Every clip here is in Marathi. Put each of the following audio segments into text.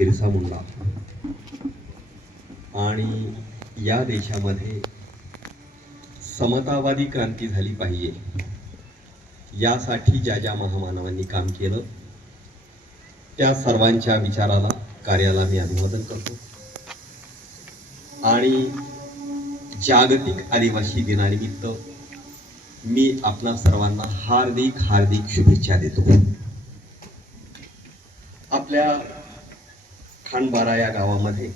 बिरसा मुंडा आणि या देशामध्ये समतावादी क्रांती झाली पाहिजे यासाठी ज्या ज्या महामानवांनी काम केलं त्या सर्वांच्या विचाराला कार्याला मी अभिवादन करतो आणि जागतिक आदिवासी दिनानिमित्त मी आपणा सर्वांना हार्दिक हार्दिक शुभेच्छा देतो। आपल्या खांडबारा या गावामध्ये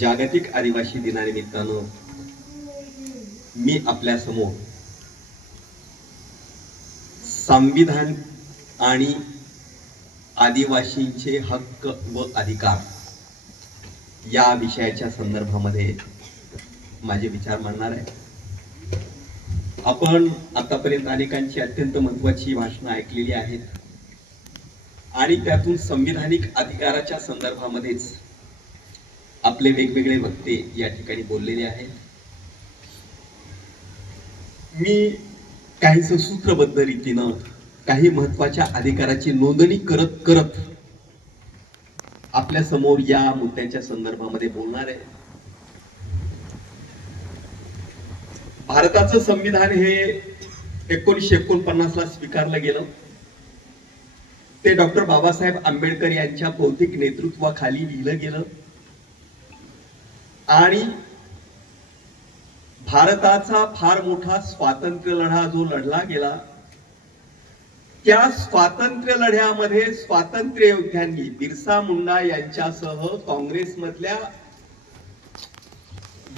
जागतिक आदिवासी दिनानिमित्तानं मी आपल्या समोर संविधान आणि आदिवासींचे हक्क व अधिकार या विषयाच्या संदर्भामध्ये माझे विचार मांडणार आहे। आपण आतापर्यंत अनेकांची अत्यंत महत्त्वाची भाषणं ऐकलेली आहेत आणि त्यातून संविधानिक अधिकाराच्या संदर्भामध्येच आपले वेगवेगळे वक्ते या ठिकाणी बोललेले आहेत। मी काहीच सूत्रबद्ध रीतीनं काही महत्त्वाच्या अधिकाराची नोंदणी करत करत आपल्या समोर या मुद्द्याच्या संदर्भामध्ये बोलणार आहे। भारताचं संविधान हे 1949 ला स्वीकारलं गेलं। ते डॉक्टर बाबासाहेब आंबेडकर यांच्या बौद्धिक नेतृत्वाखाली लिहिलं गेलं आणि भारताचा फार मोठा स्वातंत्र्य लढा जो लढला गेला त्या स्वातंत्र्य लढ्यामध्ये स्वातंत्र्य योद्ध्यांनी बिरसा मुंडा यांच्यासह काँग्रेसमधल्या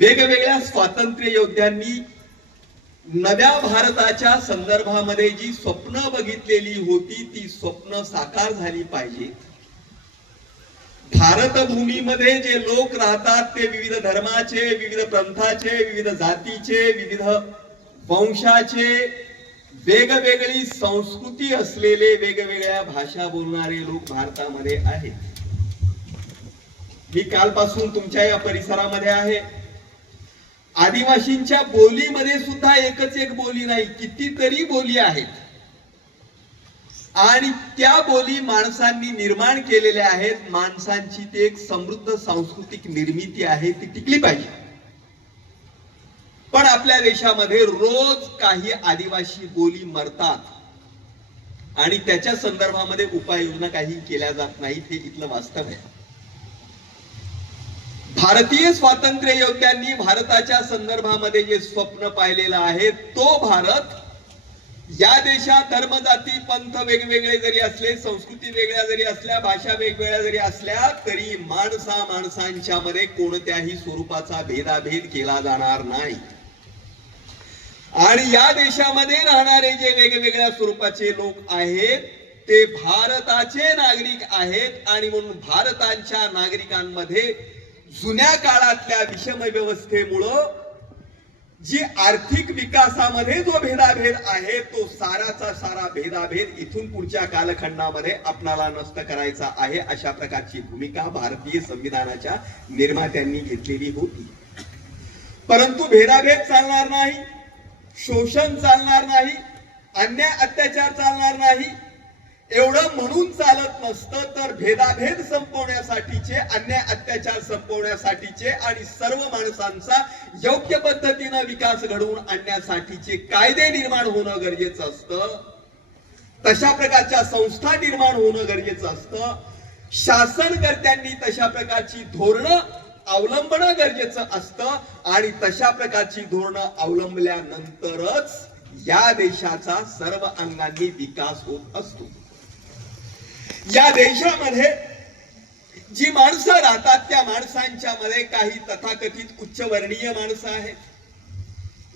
वेगवेगळ्या स्वातंत्र्य योद्ध्यांनी नव्या भारताच्या संदर्भामध्ये जी स्वप्न बघितलेली होती ती स्वप्न साकार झाली पाहिजे। भारतभूमीमध्ये जे लोक राहतात ते विविध धर्माचे, विविध पंथाचे, विविध जातीचे, विविध वंशाचे, वेगवेगळी संस्कृती असलेले, वेगवेगळ्या भाषा बोलणारे लोक भारतामध्ये आहेत। मी कालपासून तुमच्या या परिसरामध्ये आहे। आदिवासींच्या बोलीमध्ये सुद्धा एकच एक बोली नाही, कितीतरी बोली आहेत आणि त्या बोली माणसांनी निर्माण केलेल्या आहेत। माणसांची ती एक समृद्ध सांस्कृतिक निर्मिती आहे, ती टिकली पाहिजे। पण आपल्या देशामध्ये रोज काही आदिवासी बोली मरतात आणि त्याच्या संदर्भामध्ये उपाययोजना काही केल्या जात नाहीत, हे इथलं वास्तव आहे। भारतीय स्वातंत्र्य योद्ध्यांनी भारताच्या संदर्भामध्ये जे स्वप्न पाहिलेलं आहे तो भारत या देशात धर्म जाती पंथ वेगवेगळे जरी असले, संस्कृती वेगळ्या जरी असल्या, भाषा वेगवेगळ्या जरी असल्या तरी माणसांच्या मध्ये कोणत्याही स्वरूपाचा भेदाभेद केला जाणार नाही। आणि या देशामध्ये राहणारे जे वेगवेगळ्या स्वरूपाचे लोक आहेत ते भारताचे नागरिक आहेत आणि म्हणून भारताच्या नागरिकांमध्ये जुन्या काळातल्या विषम व्यवस्थेमुळं जी आर्थिक विकासामध्ये जो भेदाभेद आहे तो साराचा सारा भेदाभेद इथून पुढच्या कालखंडामध्ये आपणाला नष्ट करायचा आहे, अशा प्रकारची भूमिका भारतीय संविधानाच्या निर्मात्यांनी घेतलेली होती। परंतु भेदाभेद चालणार नाही, शोषण चालणार नाही, अन्याय अत्याचार चालणार नाही एवढं म्हणून चालत नसतं, तर भेदाभेद संपवण्यासाठीचे, अन्याय अत्याचार संपवण्यासाठीचे आणि सर्व माणसांचा योग्य पद्धतीने विकास घडवून आणण्यासाठीचे कायदे निर्माण होणं गरजेचं असतं। तशा प्रकारच्या संस्था निर्माण होणं गरजेचं असतं। शासनकर्त्यांनी तशा प्रकारची धोरणं अवलंबणं गरजेचं असतं आणि तशा प्रकारची धोरणं अवलंबल्यानंतरच या देशाचा सर्व अंगांनी विकास होत असतो। या देशामध्ये जी माणसं राहतात त्या माणसांच्या मध्ये काही तथाकथित उच्चवर्णीय माणसं आहेत,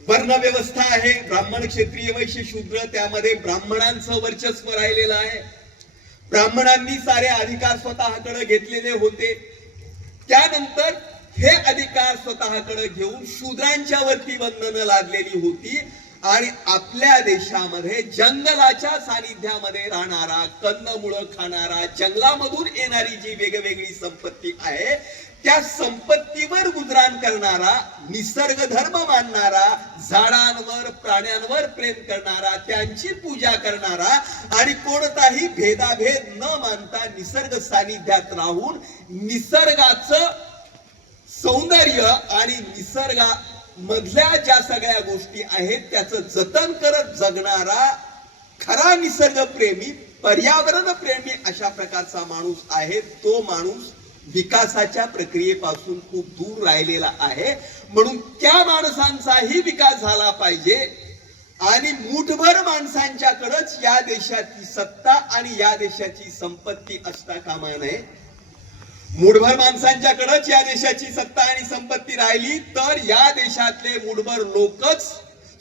वर्ण व्यवस्था आहे, ब्राह्मण क्षत्रिय वैश्य शूद्र, त्यामध्ये ब्राह्मणांचं वर्चस्व राहिलेलं आहे। ब्राह्मणांनी सारे अधिकार स्वतःकडे घेतलेले होते, त्यानंतर हे अधिकार स्वतःकडे घेऊन शूद्रांच्या वरती बंधनं लादलेली होती आणि आपल्या देशामध्ये जंगलाच्या सानिध्यामध्ये राहणारा, कंदमुळं खाणारा, जंगलामधून येणारी जी वेगवेगळी संपत्ती आहे त्या संपत्तीवर गुजराण करणारा, निसर्ग धर्म मानणारा, झाडांवर प्राण्यांवर प्रेम करणारा, त्यांची पूजा करणारा आणि कोणताही भेदाभेद न मानता निसर्ग सानिध्यात राहून निसर्गाचं सौंदर्य आणि निसर्गा मधल्या ज्या सगळ्या गोष्टी आहेत त्याचं जतन करत जगणारा खरा निसर्गप्रेमी, पर्यावरण प्रेमी अशा प्रकारचा माणूस आहे. तो माणूस विकासाच्या प्रक्रियेपासून खूप दूर राहिलेला आहे. म्हणून त्या माणसांचाही विकास झाला पाहिजे आणि मुठभर माणसांच्याकडेच या देशाची सत्ता आणि या देशाची संपत्ती असता कामा नये. मुठभर माणसांच्याकडेच या देशाची सत्ता आणि संपत्ती राहिली तर या देशातले मुठभर लोकच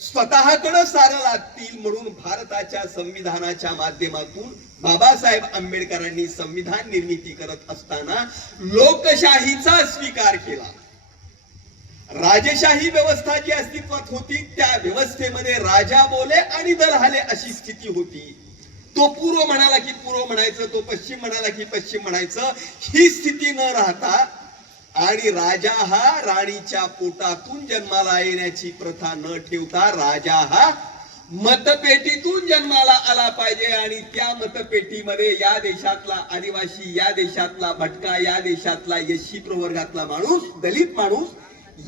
स्वतःकडे सारं लागतील. म्हणून भारताच्या संविधानाच्या माध्यमातून बाबासाहेब आंबेडकरांनी संविधान निर्मिती करत असताना लोकशाहीचा स्वीकार केला. राजेशाही व्यवस्था जी अस्तित्वात होती त्या व्यवस्थेमध्ये राजा बोले आणि दल हाले अशी स्थिती होती. तो पूर्व म्हणाला की पूर्व म्हणायचं, तो पश्चिम म्हणाला की पश्चिम म्हणायचं, ही स्थिती न राहता आणि राजा हा राणीच्या पोटातून जन्माला येण्याची प्रथा न ठेवता राजा हा मतपेटीतून जन्माला आला पाहिजे आणि त्या मतपेटीमध्ये या देशातला आदिवासी, या देशातला भटका, या देशातला एससी प्रवर्गातला माणूस, दलित माणूस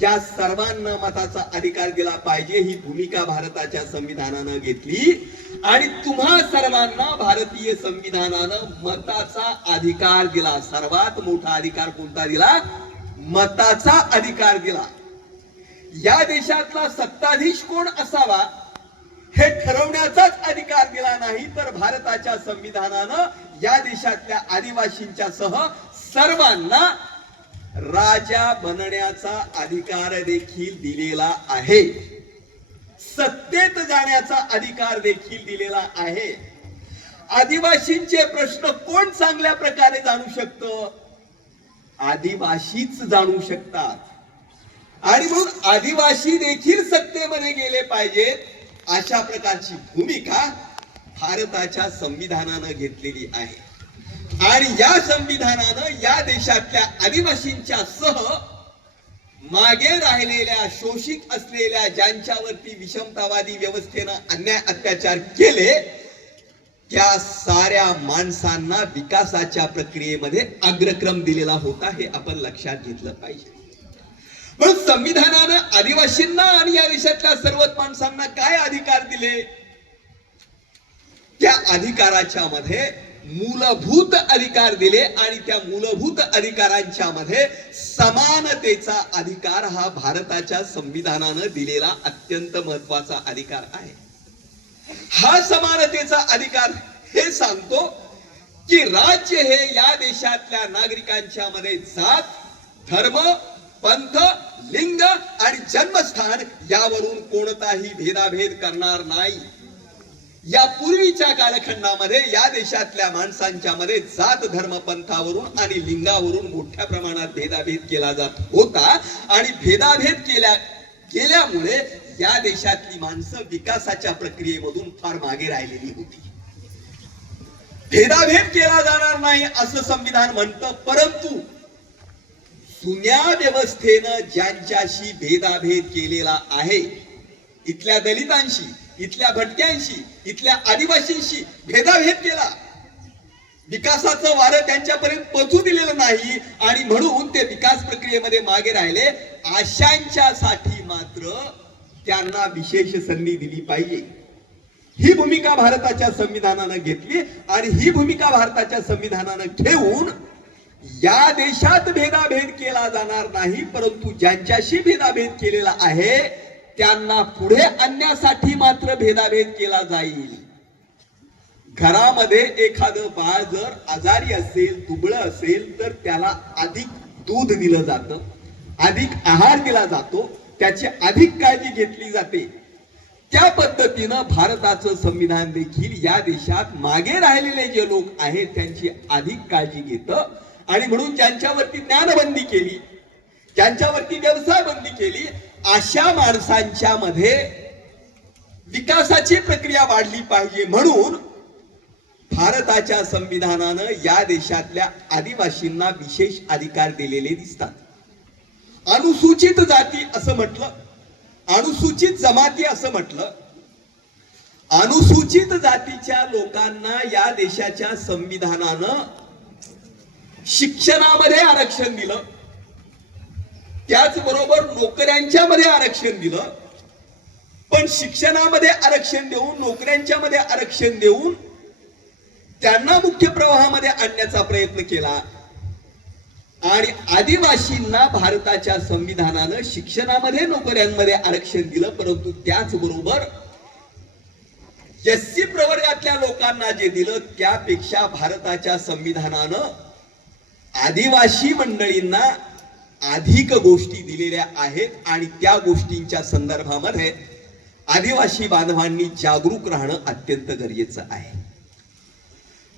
या सर्वांना मताचा अधिकार दिला पाहिजे. ही भूमिका भारताच्या संविधानानं घेतली आणि तुम्हा सर्वांना भारतीय संविधानानं मताचा अधिकार दिला. सर्वात मोठा अधिकार कोणता दिला? मताचा अधिकार दिला. या देशातला सत्ताधीश कोण असावा हे ठरवण्याचाच अधिकार दिला नाही तर भारताच्या संविधानानं या देशातल्या आदिवासींच्या सह सर्वांना राजा बनण्याचा अधिकार देखील दिलेला आहे. सत्तेत जाण्याचा अधिकार देखील दिलेला आहे. आदिवासींचे प्रश्न कोण चांगल्या प्रकारे जाणू शकतं? आदिवासीच जाणू शकतात. आणि म्हणून आदिवासी देखील सत्तेमध्ये गेले पाहिजेत अशा प्रकारची भूमिका भारताच्या संविधानानं घेतलेली आहे. आणि या संविधानानं या देशातल्या आदिवासींच्या सह मागे राहिलेल्या, शोषित असलेल्या, ज्यांच्यावरती विषमतावादी व्यवस्थेनं अन्याय अत्याचार केले त्या साऱ्या माणसांना विकासाच्या प्रक्रियेमध्ये अग्रक्रम दिलेला होता. हे आपण लक्षात घेतलं पाहिजे. पण संविधानानं आदिवासींना आणि या देशातल्या सर्वच माणसांना काय अधिकार दिले? त्या अधिकाराच्या मध्ये मूलभूत अधिकार दिले आणि त्या मूलभूत अधिकारांच्या मध्ये समानतेचा अधिकार हा भारताच्या संविधानानं दिलेला अत्यंत महत्वाचा अधिकार आहे. हा समानतेचा अधिकार हे सांगतो की राज्य हे या देशातल्या नागरिकांच्या मध्ये जात, धर्म, पंथ, लिंग आणि जन्मस्थान यावरून कोणताही भेदाभेद करणार नाही. या पूर्वीच्या कालखंडामध्ये या देशातल्या माणसांच्या मध्ये जात, धर्म, पंथावरून आणि लिंगावरून मोठ्या प्रमाणात भेदाभेद केला जात होता आणि भेदाभेद केल्यामुळे या देशातली माणसं विकासाच्या प्रक्रियेमधून फार मागे राहिलेली होती. भेदाभेद केला जाणार नाही असं संविधान म्हणतं, परंतु जुन्या व्यवस्थेनं ज्यांच्याशी भेदाभेद केलेला आहे, इथल्या दलितांशी, इथल्या भटक्यांशी, इथल्या आदिवासींशी भेदाभेद केला, विकासाचं वारं त्यांच्यापर्यंत पोहोचू दिलेलं नाही आणि म्हणून ते विकास प्रक्रियेमध्ये मागे राहिले. अशांच्यासाठी मात्र त्यांना विशेष संधी दिली पाहिजे. ही भूमिका भारताच्या संविधानानं घेतली आणि ही भूमिका भारताच्या संविधानानं ठेवून या देशात भेदाभेद केला जाणार नाही, परंतु ज्यांच्याशी भेदाभेद केलेला आहे त्यांना पुढे आणण्यासाठी मात्र भेदाभेद केला जाईल. घरामध्ये एखादं बाळ जर आजारी असेल, दुबळं असेल तर त्याला अधिक दूध दिलं जातं, अधिक आहार दिला जातो, त्याची अधिक काळजी घेतली जाते. त्या पद्धतीनं भारताचं संविधान देखील या देशात मागे राहिलेले जे लोक आहेत त्यांची अधिक काळजी घेतं आणि म्हणून ज्यांच्यावरती ज्ञानबंदी केली, ज्यांच्यावरती व्यवसाय बंदी केली, अशा माणसांच्या मध्ये विकासाची प्रक्रिया वाढली पाहिजे म्हणून भारताच्या संविधानानं या देशातल्या आदिवासींना विशेष अधिकार दिलेले दिसतात. अनुसूचित जाती असं म्हटलं, अनुसूचित जमाती असं म्हटलं. अनुसूचित जातीच्या लोकांना या देशाच्या संविधानानं शिक्षणामध्ये आरक्षण दिलं, त्याचबरोबर नोकऱ्यांच्या मध्ये आरक्षण दिलं. पण शिक्षणामध्ये आरक्षण देऊन, नोकऱ्यांच्या मध्ये आरक्षण देऊन त्यांना मुख्य प्रवाहामध्ये आणण्याचा प्रयत्न केला. आणि आदिवासींना भारताच्या संविधानानं शिक्षणामध्ये, नोकऱ्यांमध्ये आरक्षण दिलं, परंतु त्याचबरोबर एससी प्रवर्गातल्या लोकांना जे दिलं त्यापेक्षा भारताच्या संविधानानं आदिवासी मंडळींना अधिक गोष्टी दिलेल्या आहेत आणि त्या गोष्टींच्या संदर्भामध्ये आदिवासी बांधवांनी जागरूक राहणं अत्यंत गरजेचं आहे.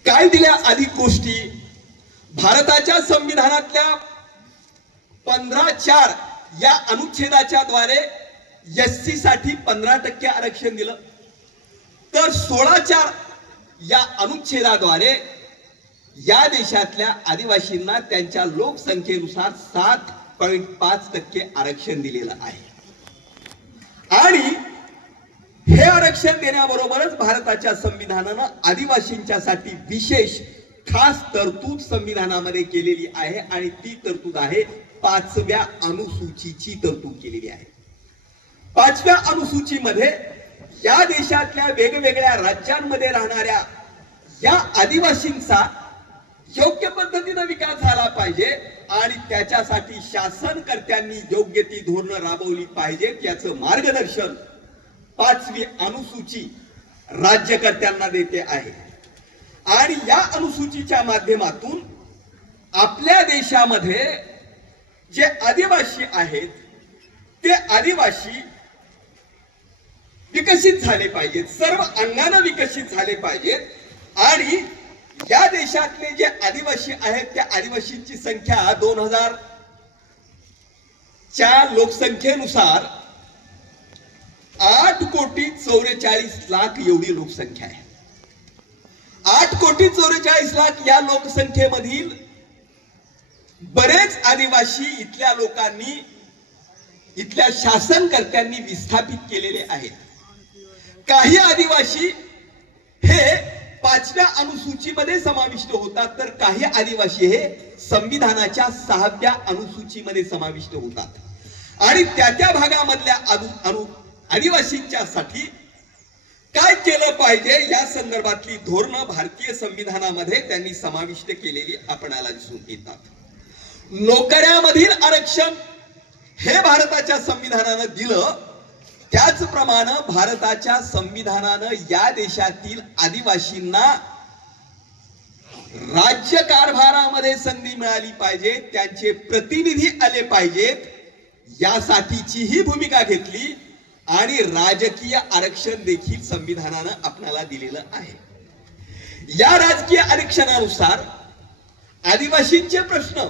काय दिल्या अधिक गोष्टी? भारताच्या संविधानातल्या 15(4) या अनुच्छेदाच्या द्वारे एससी साठी 15% आरक्षण दिलं, तर 16(4) या अनुच्छेदाद्वारे या देशातल्या आदिवासींना त्यांच्या लोकसंख्येनुसार 7.5% आरक्षण दिलेलं आहे. आणि हे आरक्षण देण्याबरोबरच भारताच्या संविधानानं आदिवासींच्यासाठी विशेष खास तरतूद संविधानामध्ये केलेली आहे आणि ती तरतूद आहे 5व्या अनुसूचीची तरतूद केलेली आहे. 5व्या अनुसूचीमध्ये या देशातल्या वेगवेगळ्या राज्यांमध्ये राहणाऱ्या या आदिवासींचा योग्य पद्धतीने विकास झाला पाहिजे आणि त्याच्यासाठी शासनकर्त्यांनी योग्य ती धोरणं राबवली पाहिजे याचं मार्गदर्शन 5वी अनुसूची राज्यकर्त्यांना देते आहे. आणि या अनुसूचीच्या माध्यमातून आपल्या देशामध्ये जे आदिवासी आहेत ते आदिवासी विकसित झाले पाहिजेत, सर्व अंगाने विकसित झाले पाहिजेत. आणि या देशातले जे आदिवासी आहेत त्या आदिवासींची संख्या 2000 च्या लोकसंख्येनुसार 8,44,00,000 एवढी लोकसंख्या आहे. 8,44,00,000 या लोकसंख्येमधील बरेच आदिवासी इथल्या लोकांनी, इथल्या शासनकर्त्यांनी विस्थापित केलेले आहेत. काही आदिवासी हे 5व्या अनुसूचीमध्ये समाविष्ट होतात, तर काही आदिवासी हे संविधानाच्या 6व्या अनुसूचीमध्ये समाविष्ट होतात. आणि त्या भागामधल्या आदिवासींच्या साठी काय केलं पाहिजे या संदर्भातली धोरणं भारतीय संविधानामध्ये त्यांनी समाविष्ट केलेली आपणाला दिसून येतात. नोकऱ्यामधील आरक्षण हे भारताच्या संविधानानं दिलं, त्याचप्रमाणे भारताच्या संविधानानं या देशातील आदिवासींना राज्य कारभारामध्ये संधी मिळाली पाहिजे, त्यांचे प्रतिनिधी आले पाहिजेत यासाठीची ही भूमिका घेतली आणि राजकीय आरक्षण देखील संविधानानं आपल्याला दिलेलं आहे. या राजकीय आरक्षणानुसार आदिवासींचे प्रश्न